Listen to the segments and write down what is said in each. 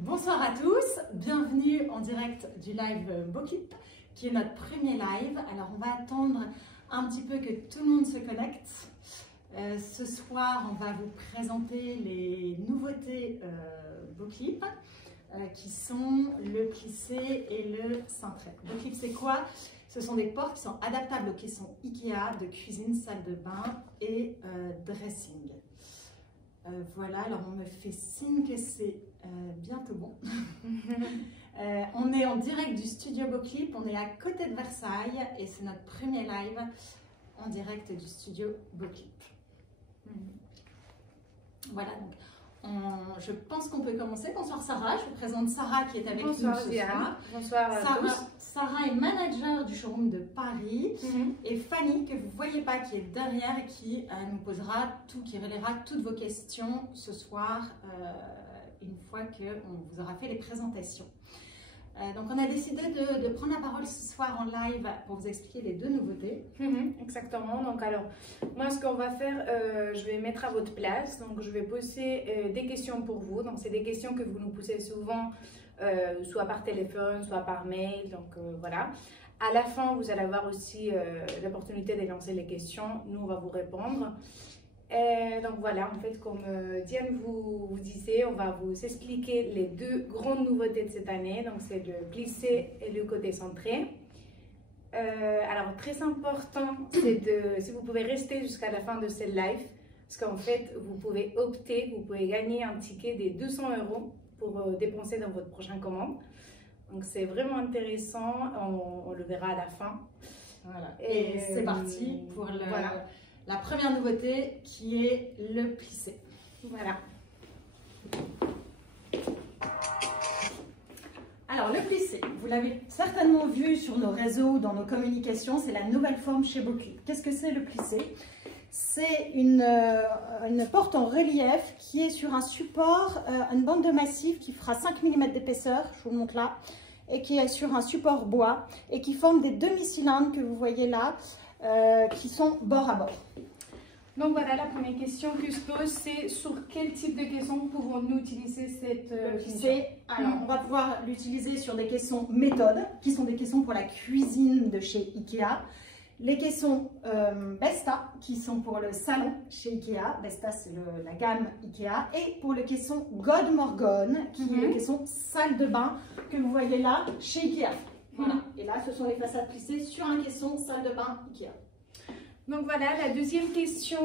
Bonsoir à tous, bienvenue en direct du live Boclip, qui est notre premier live. Alors on va attendre un petit peu que tout le monde se connecte. Ce soir, on va vous présenter les nouveautés Boclip, qui sont le plissé et le cintré. Boclip, c'est quoi? Ce sont des portes qui sont adaptables aux caissons Ikea de cuisine, salle de bain et dressing. Voilà, alors on me fait signe que c'est bientôt bon. On est en direct du studio Boclip, on est à côté de Versailles et c'est notre premier live en direct du studio Boclip. Voilà, donc je pense qu'on peut commencer. Bonsoir Sarah, je vous présente Sarah qui est avec nous ce soir. Bonsoir à tous. Sarah est manager du showroom de Paris et Fanny, que vous ne voyez pas, qui est derrière et qui nous posera qui relayera toutes vos questions ce soir une fois qu'on vous aura fait les présentations. Donc on a décidé de prendre la parole ce soir en live pour vous expliquer les deux nouveautés. Exactement, donc alors moi ce qu'on va faire, je vais mettre à votre place, donc je vais poser des questions pour vous. Donc c'est des questions que vous nous posez souvent, soit par téléphone, soit par mail, donc voilà. À la fin vous allez avoir aussi l'opportunité de lancer les questions, nous on va vous répondre. Donc voilà, en fait, comme Diane vous disait, on va vous expliquer les deux grandes nouveautés de cette année. Donc c'est le plissé et le côté centré. Alors très important, c'est si vous pouvez rester jusqu'à la fin de ce live, parce qu'en fait, vous pouvez opter, vous pouvez gagner un ticket de 200 € pour dépenser dans votre prochaine commande. Donc c'est vraiment intéressant, on le verra à la fin. Voilà. Et c'est parti pour la première nouveauté qui est le plissé. Voilà. Alors le plissé, vous l'avez certainement vu sur nos réseaux, dans nos communications, c'est la nouvelle forme chez Boclip. Qu'est-ce que c'est le plissé? C'est une porte en relief qui est sur un support, une bande de massif qui fera 5 mm d'épaisseur, je vous le montre là, et qui est sur un support bois et qui forme des demi-cylindres que vous voyez là, qui sont bord à bord. Donc voilà, la première question que je pose, c'est sur quel type de caisson pouvons-nous utiliser cette plissé? Alors, on va pouvoir l'utiliser sur des caissons méthode, qui sont des caissons pour la cuisine de chez Ikea. Les caissons Besta, qui sont pour le salon chez Ikea. Besta, c'est la gamme Ikea. Et pour le caisson God Morgone, qui est le caisson salle de bain que vous voyez là chez Ikea. Voilà. Et là, ce sont les façades plissées sur un caisson salle de bain Ikea. Donc voilà, la deuxième question,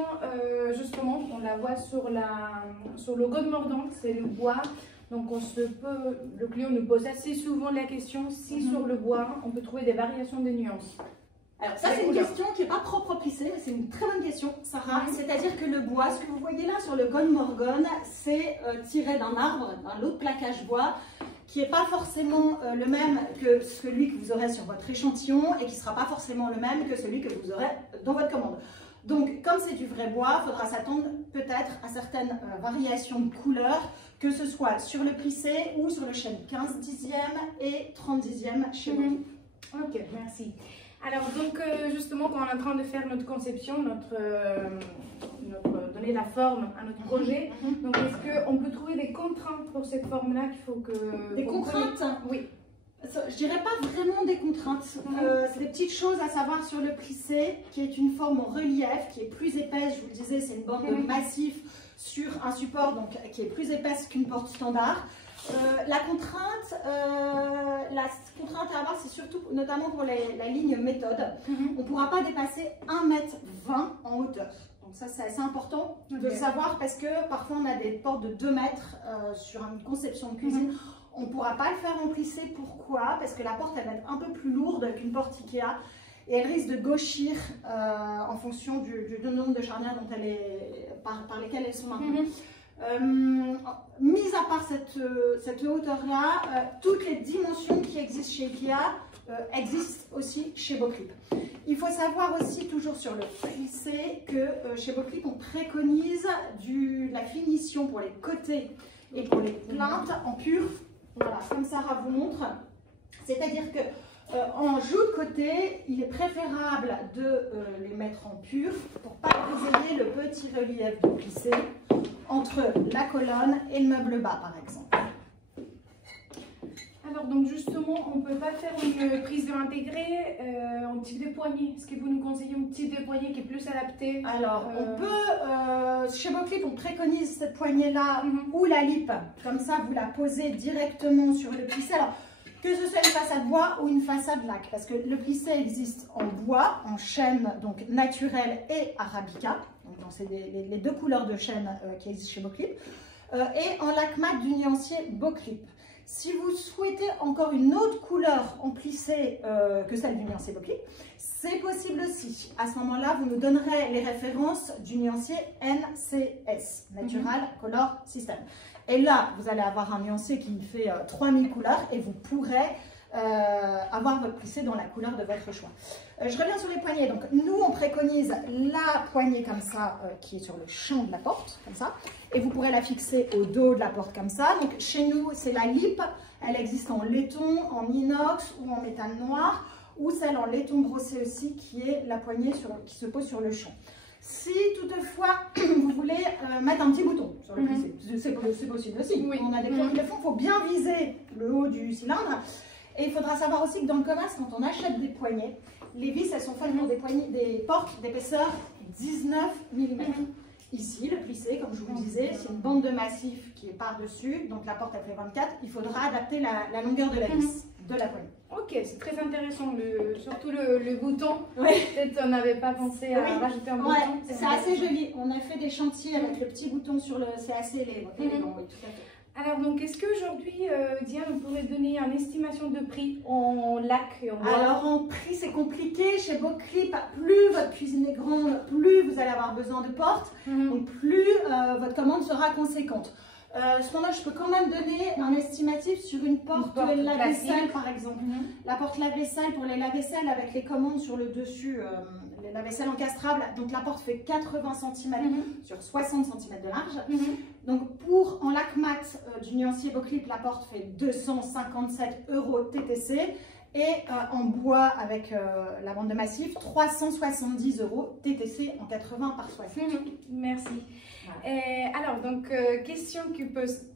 justement, on la voit sur le God Morgone, c'est le bois. Donc le client nous pose assez souvent la question si sur le bois, on peut trouver des variations de nuances. Alors ça, c'est une question qui n'est pas propre au plissé, c'est une très bonne question, Sarah. C'est-à-dire que le bois, ce que vous voyez là sur le God Morgone, c'est tiré d'un arbre, d'un lot de plaquage bois, qui n'est pas forcément le même que celui que vous aurez sur votre échantillon et qui ne sera pas forcément le même que celui que vous aurez dans votre commande. Donc, comme c'est du vrai bois, il faudra s'attendre peut-être à certaines variations de couleurs, que ce soit sur le plissé ou sur le chêne 15 dixième et 30 dixième chez vous. Ok, merci. Alors, donc, justement, quand on est en train de faire notre conception, donner la forme à notre projet, donc est-ce qu'on peut trouver des contraintes pour cette forme-là qu'il faut que... Des contraintes? Oui. Je dirais pas vraiment des contraintes. C'est des petites choses à savoir sur le plissé, qui est une forme en relief, qui est plus épaisse. Je vous le disais, c'est une bande de massif sur un support donc, qui est plus épaisse qu'une porte standard. La contrainte à avoir, c'est surtout, notamment pour la ligne méthode, on ne pourra pas dépasser 1,20 m en hauteur. Donc ça, c'est assez important de le savoir parce que parfois on a des portes de 2 mètres sur une conception de cuisine. On ne pourra pas le faire en plissé. Pourquoi? Parce que la porte, elle va être un peu plus lourde qu'une porte Ikea et elle risque de gauchir en fonction du nombre de charnières dont par lesquelles elles sont maintenues. Mis à part cette hauteur-là, toutes les dimensions qui existent chez Ikea existent aussi chez Boclip. Il faut savoir aussi, toujours sur le plissé, que chez Boclip, on préconise la finition pour les côtés et pour les plinthes en pur. Voilà, comme Sarah vous montre. C'est-à-dire que en joue de côté, il est préférable de les mettre en pur pour ne pas briser le petit relief de plissé entre la colonne et le meuble bas, par exemple. Alors, donc justement, on ne peut pas faire une prise intégrée en type de poignée. Est-ce que vous nous conseillez un type de poignée qui est plus adapté? Alors, on peut, chez Boclip, on préconise cette poignée-là ou la lip. Comme ça, vous la posez directement sur le plissé. Alors, que ce soit une façade bois ou une façade laque, parce que le plissé existe en bois, en chêne donc naturel et arabica. Donc, c'est les deux couleurs de chêne qui existent chez Boclip. Et en laque mat du nuancier Boclip. Si vous souhaitez encore une autre couleur en plissé que celle du nuancier Boclip, c'est possible aussi. À ce moment-là, vous nous donnerez les références du nuancier NCS, Natural Color System. Et là, vous allez avoir un nuancier qui fait 3000 couleurs et vous pourrez avoir votre plissé dans la couleur de votre choix. Je reviens sur les poignées. Donc, nous, on préconise la poignée comme ça, qui est sur le champ de la porte, comme ça. Et vous pourrez la fixer au dos de la porte comme ça. Donc, chez nous, c'est la lip. Elle existe en laiton, en inox ou en métal noir. Ou celle en laiton brossé aussi, qui est la poignée qui se pose sur le champ. Si toutefois, vous voulez mettre un petit bouton sur le plissé, c'est possible aussi. Oui. On a des clients qui le font. Il faut bien viser le haut du cylindre. Et il faudra savoir aussi que dans le commerce, quand on achète des poignées, les vis, elles sont faites pour des portes d'épaisseur 19 mm. Ici, le plissé, comme je vous le disais, c'est une bande de massif qui est par-dessus, donc la porte, elle fait 24. Il faudra adapter la longueur de la vis, de la poignée. Ok, c'est très intéressant, surtout le bouton. Oui. Peut-être on n'avait pas pensé à rajouter un bouton. C'est assez joli. On a fait des chantiers avec le petit bouton sur le... C'est assez élégant, oui, tout à fait. Alors, donc, est-ce qu'aujourd'hui, Diane, on pourrait donner une estimation de prix en lac et en bois? Alors, en prix, c'est compliqué. Chez Boclip, plus votre cuisine est grande, plus vous allez avoir besoin de portes, donc plus votre commande sera conséquente. Cependant, je peux quand même donner un estimatif sur une porte lave-vaisselle, par exemple. La porte lave-vaisselle pour les lave-vaisselle avec les commandes sur le dessus, les lave-vaisselle encastrables. Donc, la porte fait 80 cm sur 60 cm de large. Donc, pour en laque mat du nuancier Boclip, la porte fait 257 € TTC. Et en bois avec la bande de massif, 370 € TTC en 80 par 60. Merci. Alors, donc, question qui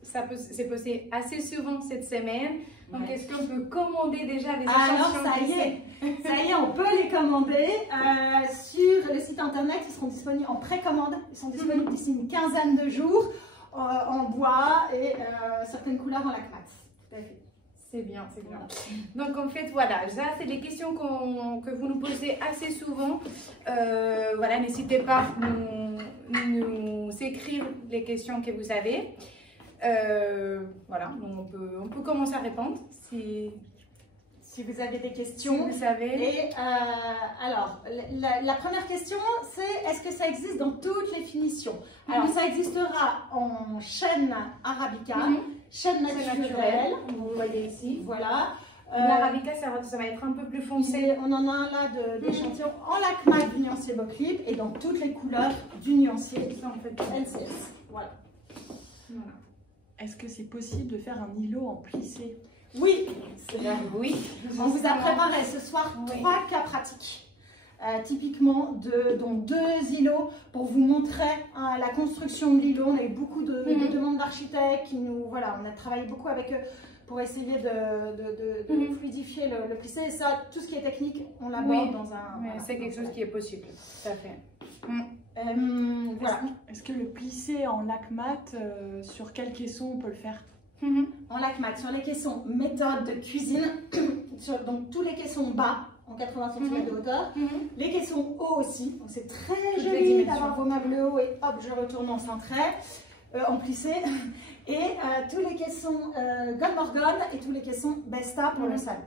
s'est posée assez souvent cette semaine. Donc, est-ce qu'on peut commander déjà des échantillons? Alors, ça y est, on peut les commander. Sur le site internet, ils seront disponibles en précommande. Ils sont disponibles d'ici une quinzaine de jours en bois et certaines couleurs en laque mat. Tout à fait. C'est bien, c'est bien. Donc en fait, voilà, ça c'est des questions que vous nous posez assez souvent. Voilà, n'hésitez pas à nous écrire les questions que vous avez. Voilà, on peut commencer à répondre si vous avez des questions. Si vous savez. Et alors, la première question, c'est est-ce que ça existe dans toutes les finitions? Alors, ça existera en chêne arabica, chêne naturel, vous voyez ici. Voilà. L'arabica, ça va être un peu plus foncé. On en a un là d'échantillon en laque mat du nuancier Boclip et dans toutes les couleurs du nuancier NCS. Voilà. Est-ce que c'est possible de faire un îlot en plissé? Oui, oui. On vous a préparé ce soir 3 cas pratiques. Typiquement, donc 2 îlots pour vous montrer la construction de l'îlot. On a eu beaucoup de demandes d'architectes qui nous, voilà, on a travaillé beaucoup avec eux pour essayer de fluidifier le plissé. Et ça, tout ce qui est technique, on l'aborde dans un... Voilà, c'est quelque chose qui est possible, tout à fait. Voilà. Est-ce que le plissé en laque mat, sur quel caisson on peut le faire? En laque mat, sur les caissons méthode de cuisine, donc tous les caissons bas en 80 cm de hauteur, les caissons hauts aussi, donc c'est très joli d'avoir vos meubles hauts et hop, je retourne en cintré, en plissé, et tous les caissons Goldmorgon et tous les caissons Besta pour le salon.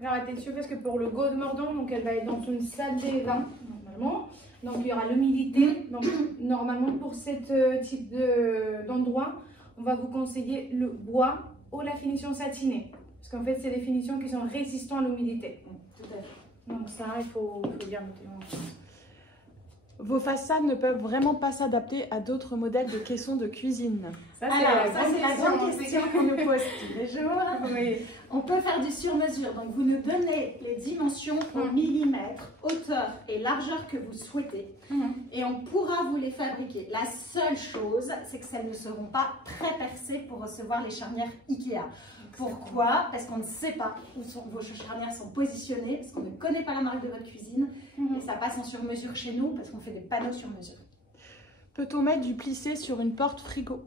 Alors attention parce que pour le Goldmorgon, donc elle va être dans une salle des vins normalement. Donc il y aura l'humidité. Donc normalement pour ce type d'endroit, on va vous conseiller le bois ou la finition satinée. Parce qu'en fait, c'est des finitions qui sont résistantes à l'humidité. Tout à fait. Donc ça, il faut bien noter. Vos façades ne peuvent vraiment pas s'adapter à d'autres modèles de caissons de cuisine. Ça, c'est la grande question qu'on nous pose tous les jours. Oui. On peut faire du sur-mesure. Donc, vous nous donnez les dimensions au millimètre, hauteur et largeur que vous souhaitez. Et on pourra vous les fabriquer. La seule chose, c'est que celles ne seront pas pré-percées pour recevoir les charnières Ikea. Pourquoi? Parce qu'on ne sait pas où vos charnières sont positionnées, parce qu'on ne connaît pas la marque de votre cuisine. Et ça passe en sur-mesure chez nous, parce qu'on fait des panneaux sur mesure. Peut-on mettre du plissé sur une porte frigo?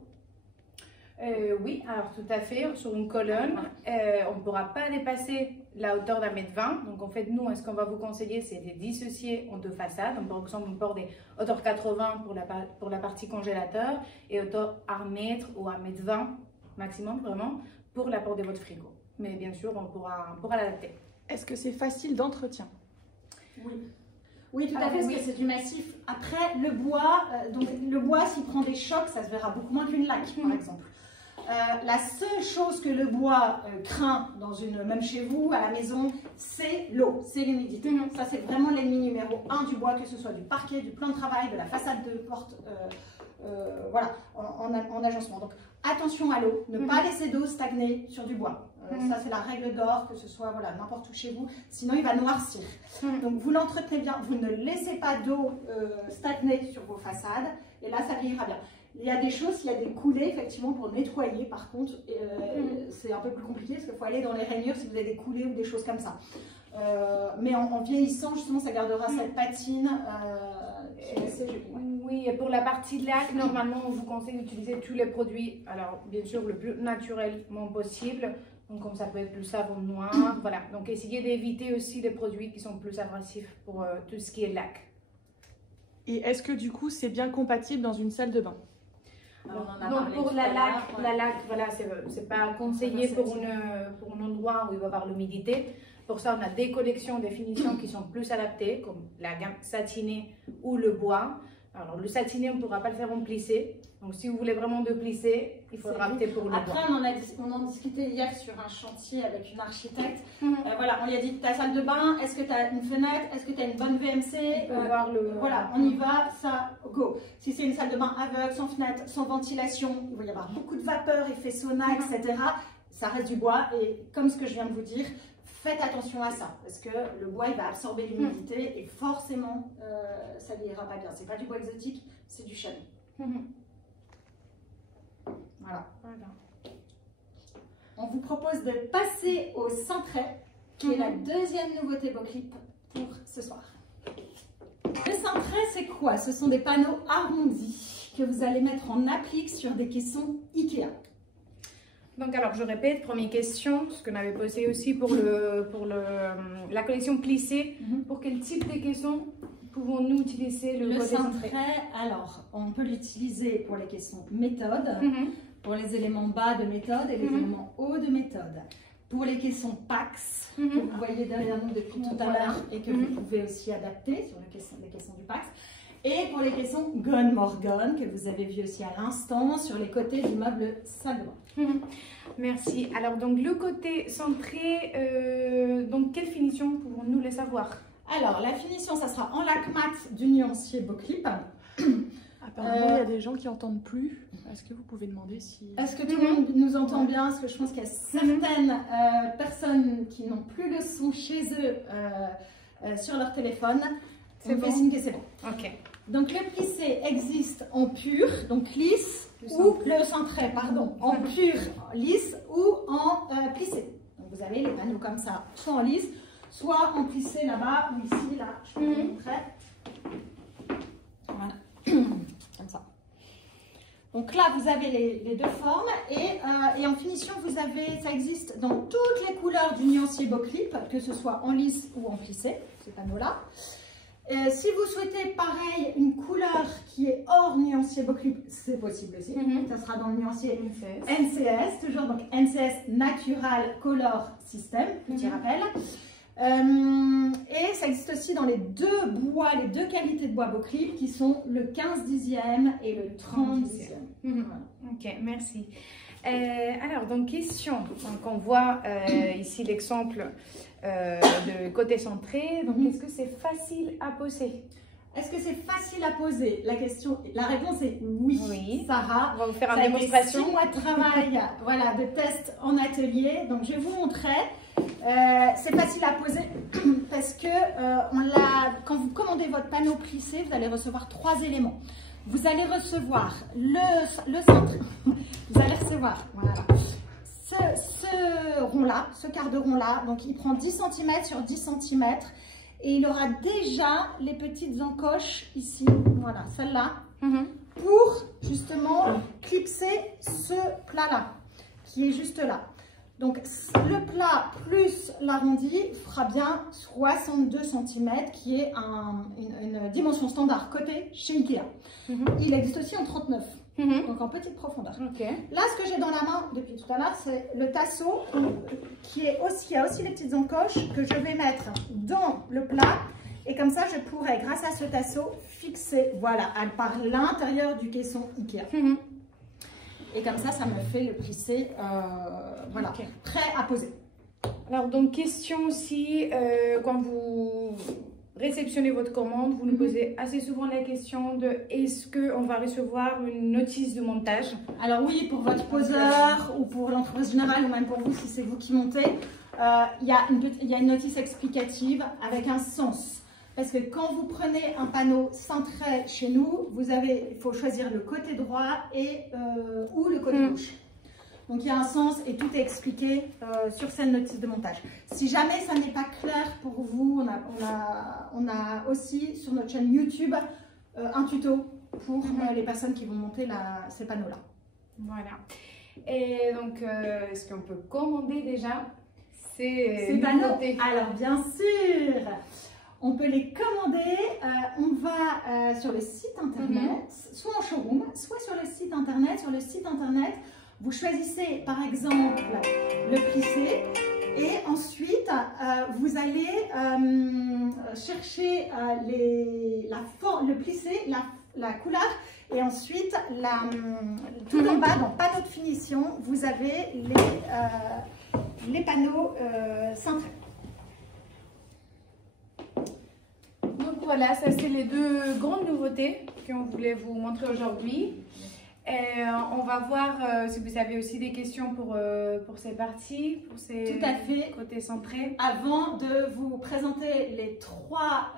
Oui, alors tout à fait, sur une colonne, on ne pourra pas dépasser la hauteur d'1,20 m. Donc en fait, nous, ce qu'on va vous conseiller, c'est de dissocier en deux façades. Donc, par exemple, on porte des hauteurs 80 pour la partie congélateur et hauteur 1 m ou 1,20 m maximum, vraiment, pour la porte de votre frigo. Mais bien sûr, on pourra l'adapter. Est-ce que c'est facile d'entretien? Oui. Oui, tout à fait, parce que c'est du massif. Après, le bois, s'il prend des chocs, ça se verra beaucoup moins qu'une laque, par exemple. La seule chose que le bois craint, même chez vous, à la maison, c'est l'eau, c'est l'humidité. Ça, c'est vraiment l'ennemi numéro 1 du bois, que ce soit du parquet, du plan de travail, de la façade de porte, voilà, en agencement. Donc, attention à l'eau, ne pas laisser d'eau stagner sur du bois. Ça, c'est la règle d'or, que ce soit voilà, n'importe où chez vous, sinon il va noircir. Donc, vous l'entretenez bien, vous ne laissez pas d'eau stagner sur vos façades, et là, ça ira bien. Il y a des choses, il y a des coulées, effectivement, pour nettoyer, par contre, c'est un peu plus compliqué, parce qu'il faut aller dans les rainures si vous avez des coulées ou des choses comme ça. Mais en vieillissant, justement, ça gardera cette patine. Oui, et pour la partie laque, normalement, on vous conseille d'utiliser tous les produits, alors bien sûr, le plus naturellement possible. Donc, comme ça peut être le savon noir, voilà. Donc, essayez d'éviter aussi les produits qui sont plus abrasifs pour tout ce qui est laque. Et est-ce que du coup, c'est bien compatible dans une salle de bain? Donc pour la laque, voilà, c'est pas conseillé pour un endroit où il va y avoir l'humidité. Pour ça, on a des collections, des finitions qui sont plus adaptées, comme la gamme satinée ou le bois. Alors le satiné, on ne pourra pas le faire en plissé. Donc si vous voulez vraiment de plisser, il faudra opter pour le bois. Après, on en discutait hier sur un chantier avec une architecte. Voilà, on lui a dit, ta salle de bain, est-ce que tu as une fenêtre, est-ce que tu as une bonne VMC? Voilà, on y va, ça, go. Si c'est une salle de bain aveugle, sans fenêtre, sans ventilation, il va y avoir beaucoup de vapeur, effet sauna, etc. Ça reste du bois et comme ce que je viens de vous dire, faites attention à ça, parce que le bois, il va absorber l'humidité et forcément, ça ne ira pas bien. C'est pas du bois exotique, c'est du chêne. Voilà. On vous propose de passer au Centret, qui est la deuxième nouveauté Boclip pour ce soir. Le Centret, c'est quoi? Ce sont des panneaux arrondis que vous allez mettre en applique sur des caissons Ikea. Donc alors je répète, première question, ce qu'on avait posé aussi pour la collection plissée. Pour quel type de caissons pouvons-nous utiliser le côté Centret? Alors, on peut l'utiliser pour les caissons méthode, pour les éléments bas de méthode et les éléments hauts de méthode. Pour les caissons Pax, que vous voyez derrière nous depuis tout à l'heure et que vous pouvez aussi adapter sur les caissons du Pax. Et pour les caissons Gone More Gone, que vous avez vu aussi à l'instant sur les côtés du meuble salle de bain. Merci. Alors, donc le côté centré, donc quelle finition pouvons-nous les savoir? Alors, la finition, ça sera en lac mat du nuancier Boclip. Apparemment, il y a des gens qui n'entendent plus. Est-ce que vous pouvez demander si... Est-ce que tout le monde nous entend bien? Parce que je pense qu'il y a certaines personnes qui n'ont plus le son chez eux sur leur téléphone. On fait signe que c'est bon. Ok. Donc le plissé existe en pur, donc lisse, ou le centré, pardon, en pur, lisse ou en plissé. Donc vous avez les panneaux comme ça, soit en lisse, soit en plissé là-bas ou ici, là, je vous montrer. Voilà, comme ça. Donc là, vous avez les deux formes et en finition, vous avez, ça existe dans toutes les couleurs du nuancier Boclip, que ce soit en lisse ou en plissé, ces panneaux-là. Si vous souhaitez, pareil, une couleur qui est hors nuancier Boclip, c'est possible aussi. Ça sera dans le nuancier NCS, toujours donc NCS Natural Color System, petit rappel. Et ça existe aussi dans les deux bois, les deux qualités de bois Boclip qui sont le 15/10e et le 30/10e. Voilà. Ok, merci. Alors, donc question. Donc, on voit ici l'exemple de côté centré. Donc, est-ce que c'est facile à poser? Est-ce que c'est facile à poser? La réponse est oui. Oui. Sarah, on va vous faire ça une a été démonstration. 6 mois de travail, voilà, de tests en atelier. Donc je vais vous montrer. C'est facile à poser parce que quand vous commandez votre panneau plissé, vous allez recevoir 3 éléments. Vous allez recevoir le centre. Vous allez recevoir voilà, ce rond-là, ce quart de rond-là. Donc il prend 10 cm sur 10 cm. Et il aura déjà les petites encoches ici, voilà, celle-là, pour justement clipser ce plat-là, qui est juste là. Donc le plat plus l'arrondi fera bien 62 cm, qui est une dimension standard cotée chez Ikea. Il existe aussi en 39, donc en petite profondeur. Là, ce que j'ai dans la main depuis tout à l'heure, c'est le tasseau qui a aussi les petites encoches que je vais mettre dans le plat. Et comme ça, je pourrai, grâce à ce tasseau, fixer, voilà, par l'intérieur du caisson Ikea. Et comme ça me fait le plissé, voilà, prêt à poser. Alors, donc, question aussi, quand vous réceptionnez votre commande, vous nous posez assez souvent la question de est-ce qu'on va recevoir une notice de montage? Alors oui, pour votre poseur ou pour l'entreprise générale ou même pour vous si c'est vous qui montez, il y a une notice explicative avec un sens. Parce que quand vous prenez un panneau cintré chez nous, il faut choisir le côté droit ou le côté gauche. Donc il y a un sens et tout est expliqué sur cette notice de montage. Si jamais ça n'est pas clair pour vous, on a aussi sur notre chaîne YouTube un tuto pour les personnes qui vont monter ces panneaux-là. Voilà. Et donc, est-ce qu'on peut commander déjà ces panneaux? Alors bien sûr, on peut les commander. On va sur le site internet, soit en showroom, soit sur le site internet. Sur le site internet, vous choisissez par exemple le plissé et ensuite vous allez chercher le plissé, la couleur et ensuite tout en bas dans panneau de finition, vous avez les panneaux cintrés. Donc voilà, ça c'est les 2 grandes nouveautés qu'on voulait vous montrer aujourd'hui. On va voir si vous avez aussi des questions pour ces parties, pour ces Tout à fait. Côtés centrés. Avant de vous présenter les 3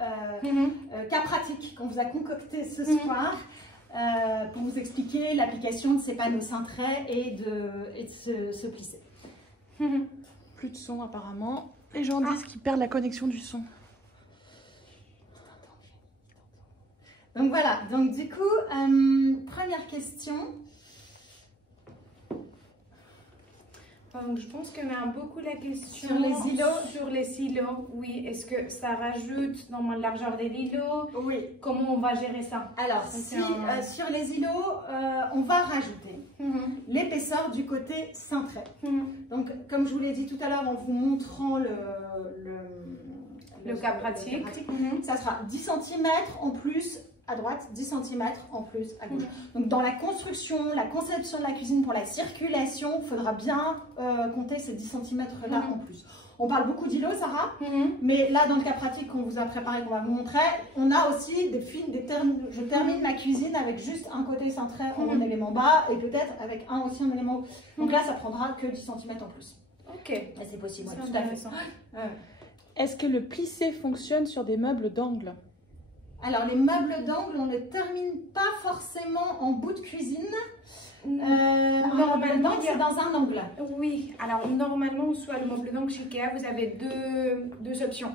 cas pratiques qu'on vous a concoctés ce soir, pour vous expliquer l'application de ces panneaux cintrés et de se plisser. Plus de son apparemment. Les gens disent qu'ils perdent la connexion du son. Donc voilà, donc du coup, première question. Donc je pense qu'on a beaucoup la question sur les îlots. Sur les îlots, oui. Est-ce que ça rajoute dans la largeur des îlots? Oui. Comment on va gérer ça? Alors, sur les îlots, on va rajouter l'épaisseur du côté cintré. Donc, comme je vous l'ai dit tout à l'heure en vous montrant le cas pratique, ça sera 10 cm en plus à droite, 10 cm en plus à gauche. Donc dans la construction, la conception de la cuisine pour la circulation, il faudra bien compter ces 10 cm là en plus. On parle beaucoup d'îlots, Sarah, mais là dans le cas pratique qu'on vous a préparé, qu'on va vous montrer, on a aussi des fils, je termine ma cuisine avec juste un côté cintré en élément bas et peut-être avec un aussi en élément haut. Donc là ça prendra que 10 cm en plus. Ok. Et c'est possible, ouais, tout à fait. Est-ce que le plissé fonctionne sur des meubles d'angle? Alors, les meubles d'angle, on ne les termine pas forcément en bout de cuisine. Normalement, c'est dans un angle. Oui, alors normalement, soit le meuble d'angle chez Ikea, vous avez deux options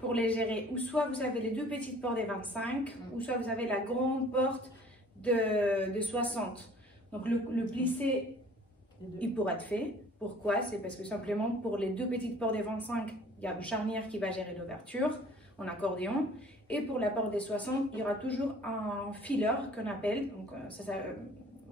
pour les gérer. Ou soit vous avez les 2 petites portes des 25, ou soit vous avez la grande porte de 60. Donc, le plissé, il pourra être fait. Pourquoi? C'est parce que simplement, pour les 2 petites portes des 25, il y a une charnière qui va gérer l'ouverture en accordéon. Et pour la porte des 60, il y aura toujours un filler qu'on appelle. Donc,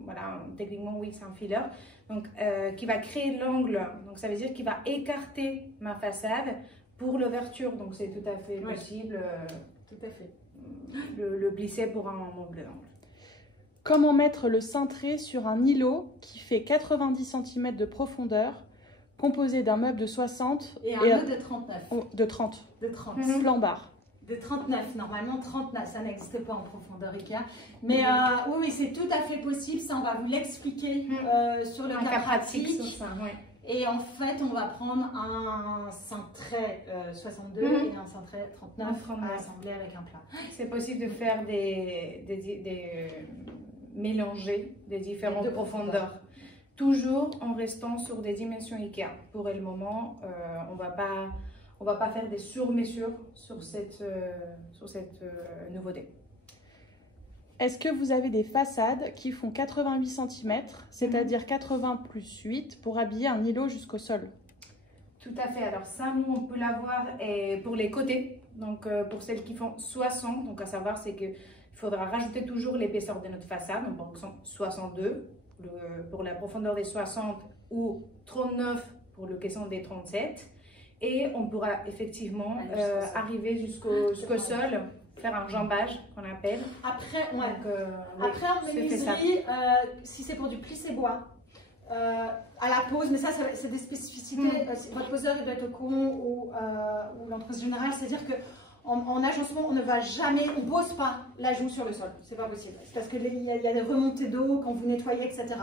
voilà, techniquement, oui, c'est un filler. Donc, qui va créer l'angle. Donc, ça veut dire qu'il va écarter ma façade pour l'ouverture. Donc, c'est tout à fait possible. Tout à fait. Le plisser pour un meuble d'angle. Comment mettre le cintré sur un îlot qui fait 90 cm de profondeur, composé d'un meuble de 60 et un autre de 39. De 30. De 30. Plan barre. de 39, normalement 39, ça n'existe pas en profondeur Ikea. Mais oui, c'est tout à fait possible, ça on va vous l'expliquer sur le cas pratique. Sur ça, ouais. Et en fait, on va prendre un cintré 62 et un cintré 39 à assembler avec un plat. C'est possible de faire mélanger des différentes profondeurs. Toujours en restant sur des dimensions Ikea. Pour le moment, on va pas faire des sur-mesures sur cette nouveauté. Est-ce que vous avez des façades qui font 88 cm, c'est-à-dire 80 plus 8, pour habiller un îlot jusqu'au sol? Tout à fait. Alors ça, nous, on peut l'avoir pour les côtés. Donc pour celles qui font 60, donc à savoir, c'est qu'il faudra rajouter toujours l'épaisseur de notre façade. Donc par exemple 62 pour la profondeur des 60 ou 39 pour le caisson des 37. Et on pourra effectivement arriver jusqu'au sol, faire un jambage qu'on appelle. Après, Donc, après en menuiserie, si c'est pour du plissé bois, à la pose, mais ça c'est des spécificités. Votre poseur il doit être au courant ou l'entreprise générale, c'est-à-dire que en agencement, on ne va jamais, on pose pas l'ajout sur le sol, c'est pas possible. C'est parce qu'il y a des remontées d'eau quand vous nettoyez, etc.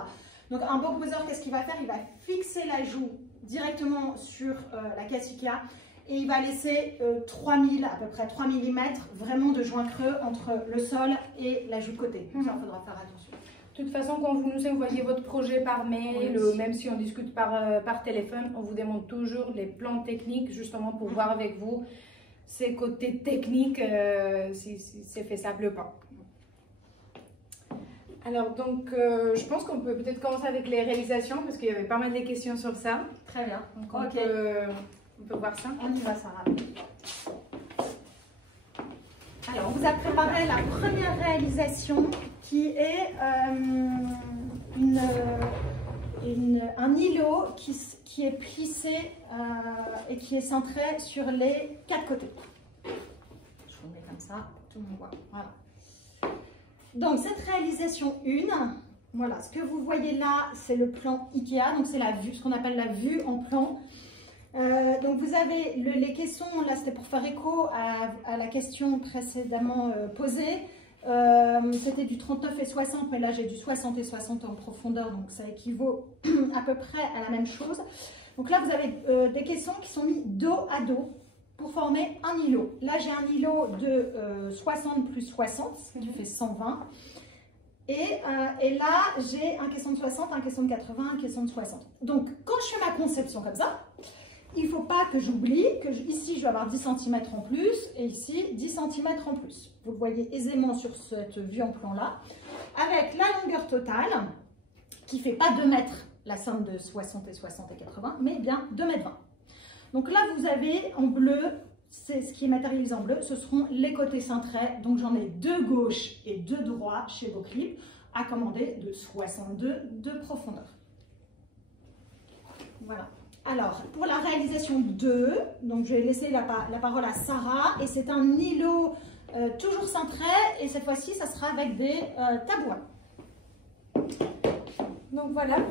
Donc un bon poseur, qu'est-ce qu'il va faire? Il va fixer l'ajout directement sur la caisse Ikea et il va laisser 3000, à peu près 3 mm vraiment de joint creux entre le sol et l'ajout de côté. Donc ça, il faudra faire attention. De toute façon, quand vous nous envoyez votre projet par mail, même si on discute par téléphone, on vous demande toujours les plans techniques justement pour voir avec vous ces côtés techniques, si c'est faisable ou pas. Alors donc, je pense qu'on peut peut-être commencer avec les réalisations parce qu'il y avait pas mal de questions sur ça. Très bien. Donc on peut voir ça. On y va, Sarah. Alors, on vous a préparé la première réalisation qui est un îlot qui est plissé et qui est centré sur les 4 côtés. Je vous mets comme ça, tout le monde voit. Voilà. Donc, cette réalisation 1, voilà, ce que vous voyez là, c'est le plan Ikea, donc c'est la vue, ce qu'on appelle la vue en plan. Donc vous avez les caissons, là c'était pour faire écho à la question précédemment posée. C'était du 39 et 60, mais là j'ai du 60 et 60 en profondeur, donc ça équivaut à peu près à la même chose. Donc là vous avez des caissons qui sont mis dos à dos pour former un îlot. Là j'ai un îlot de 60 plus 60, ce qui fait 120. Et là j'ai un caisson de 60, un caisson de 80, un caisson de 60. Donc quand je fais ma conception comme ça, il ne faut pas que j'oublie que ici je vais avoir 10 cm en plus et ici 10 cm en plus. Vous le voyez aisément sur cette vue en plan là, avec la longueur totale qui ne fait pas 2 mètres, la somme de 60 et 60 et 80, mais bien 2 mètres 20. Donc là vous avez en bleu, c'est ce qui est matérialisé en bleu, ce seront les côtés cintrés. Donc j'en ai 2 gauche et 2 droit chez Beauclip à commander de 62 de profondeur. Voilà. Alors, pour la réalisation 2, donc je vais laisser la parole à Sarah, et c'est un îlot toujours cintré, et cette fois-ci, ça sera avec des tabouins. Donc voilà,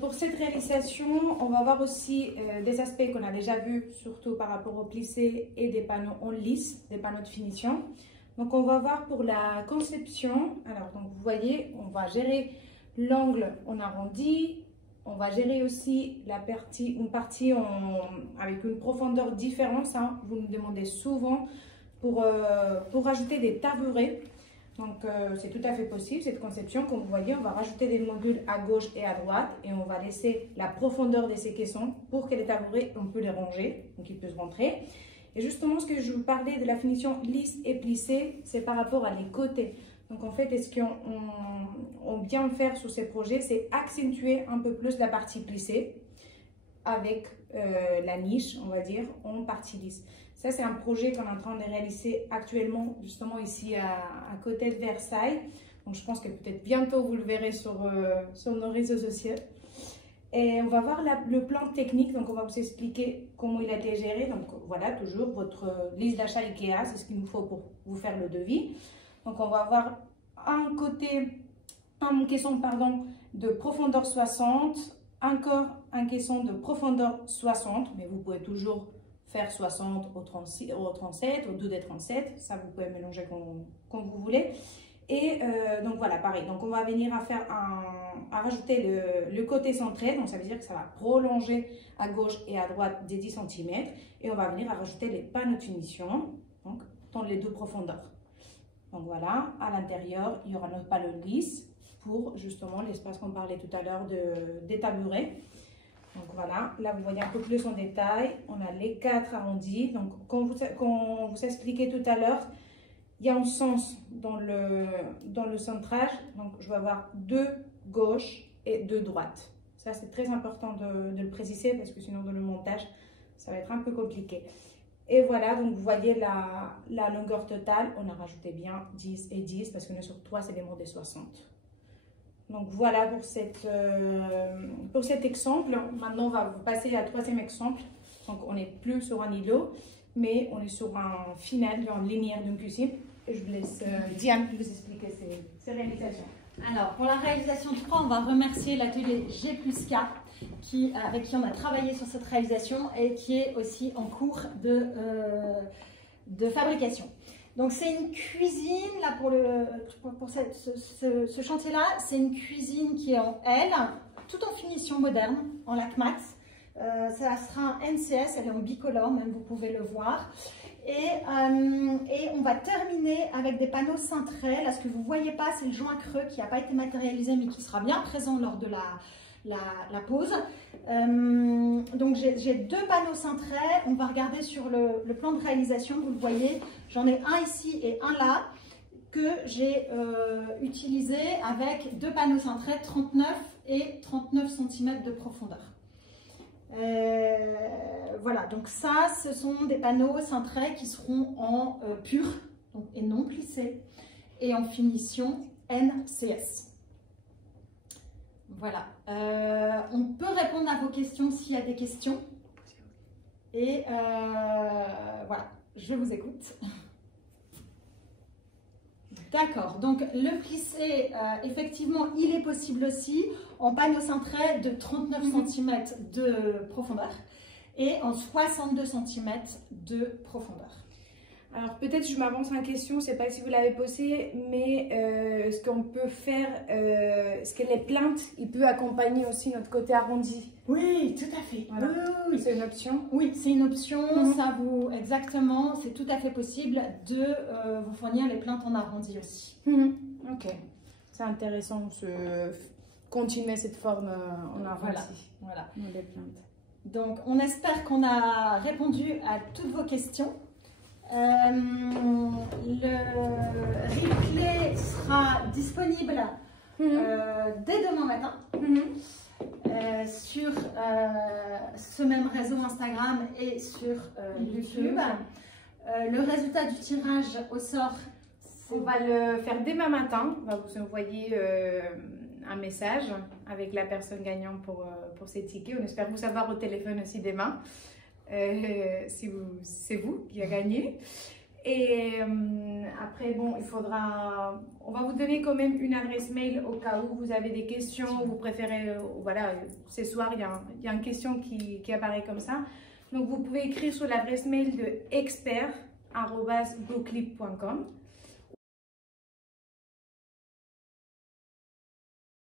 pour cette réalisation, on va voir aussi des aspects qu'on a déjà vus, surtout par rapport au plissé et des panneaux en lisse, des panneaux de finition. Donc on va voir pour la conception, alors donc vous voyez, on va gérer l'angle en arrondi. On va gérer aussi une partie avec une profondeur différente. Ça, vous nous demandez souvent pour rajouter des tabourets. Donc, c'est tout à fait possible, cette conception. Comme vous voyez, on va rajouter des modules à gauche et à droite. Et on va laisser la profondeur de ces caissons pour que les tabourets, on peut les ranger, donc ils peuvent rentrer. Et justement, ce que je vous parlais de la finition lisse et plissée, c'est par rapport à les côtés. Donc en fait, ce qu'on vient faire sur ces projets, c'est accentuer un peu plus la partie plissée avec la niche, on va dire, en partie lisse. Ça, c'est un projet qu'on est en train de réaliser actuellement, justement ici à côté de Versailles. Donc je pense que peut-être bientôt, vous le verrez sur nos réseaux sociaux. Et on va voir le plan technique, donc on va vous expliquer comment il a été géré. Donc voilà, toujours votre liste d'achat Ikea, c'est ce qu'il nous faut pour vous faire le devis. Donc on va avoir un caisson de profondeur 60, encore un caisson de profondeur 60, mais vous pouvez toujours faire 60 au 36, au 37, au 2 des 37. Ça, vous pouvez mélanger comme vous voulez. Et donc voilà, pareil. Donc on va venir à rajouter le côté centré. Donc ça veut dire que ça va prolonger à gauche et à droite des 10 cm. Et on va venir à rajouter les panneaux de finition, donc dans les deux profondeurs. Donc voilà, à l'intérieur, il y aura notre panneau lisse pour justement l'espace qu'on parlait tout à l'heure des tabourets. Donc voilà, là vous voyez un peu plus en détail. On a les 4 arrondis. Donc comme vous expliquait tout à l'heure, il y a un sens dans le centrage. Donc je vais avoir 2 gauches et 2 droites. Ça c'est très important de le préciser parce que sinon dans le montage, ça va être un peu compliqué. Et voilà, donc vous voyez la longueur totale. On a rajouté bien 10 et 10 parce qu'on est sur 3 éléments des 60. Donc voilà pour cet exemple. Maintenant, on va passer à 3e exemple. Donc on n'est plus sur un îlot, mais on est sur un final, en linéaire d'une cuisine. Et je vous laisse Diane vous expliquer ces réalisations. Alors, pour la réalisation 3, on va remercier l'atelier G+K avec qui on a travaillé sur cette réalisation et qui est aussi en cours de fabrication. Donc, c'est une cuisine, là pour ce chantier-là, c'est une cuisine qui est en L, tout en finition moderne, en lac mat. Ça sera un NCS, elle est en bicolore, même vous pouvez le voir. Et on va terminer avec des panneaux cintrés. Là, ce que vous ne voyez pas, c'est le joint creux qui n'a pas été matérialisé, mais qui sera bien présent lors de la pose. Donc, j'ai 2 panneaux cintrés. On va regarder sur le plan de réalisation. Vous le voyez, j'en ai un ici et un là, que j'ai utilisé avec 2 panneaux cintrés, 39 et 39 cm de profondeur. Voilà, donc ça, ce sont des panneaux cintrés qui seront en pur donc, et non plissés et en finition NCS. Voilà, on peut répondre à vos questions s'il y a des questions. Et voilà, je vous écoute. D'accord, donc le plissé, effectivement, il est possible aussi en panneau cintré de 39 cm de profondeur et en 62 cm de profondeur. Alors peut-être je m'avance en question, je ne sais pas si vous l'avez posé, mais ce qu'on peut faire, ce que les plaintes, il peut accompagner aussi notre côté arrondi. Oui, tout à fait. Voilà. Oui. C'est une option. Oui, c'est une option, ça vous, exactement, c'est tout à fait possible de vous fournir les plaintes en arrondi aussi. Ok, c'est intéressant de continuer cette forme en arrondi. Voilà. Les plaintes. Donc on espère qu'on a répondu à toutes vos questions. Le replay sera disponible dès demain matin sur ce même réseau Instagram et sur YouTube. Le résultat du tirage au sort, on va le faire demain matin. On va vous envoyer un message avec la personne gagnante pour ces tickets. On espère vous avoir au téléphone aussi demain. Si c'est vous qui a gagné. Et après, bon, on va vous donner quand même une adresse mail au cas où vous avez des questions, vous préférez, voilà, ce soir, il y a une question qui apparaît comme ça. Donc, vous pouvez écrire sur l'adresse mail de expert@goclip.com.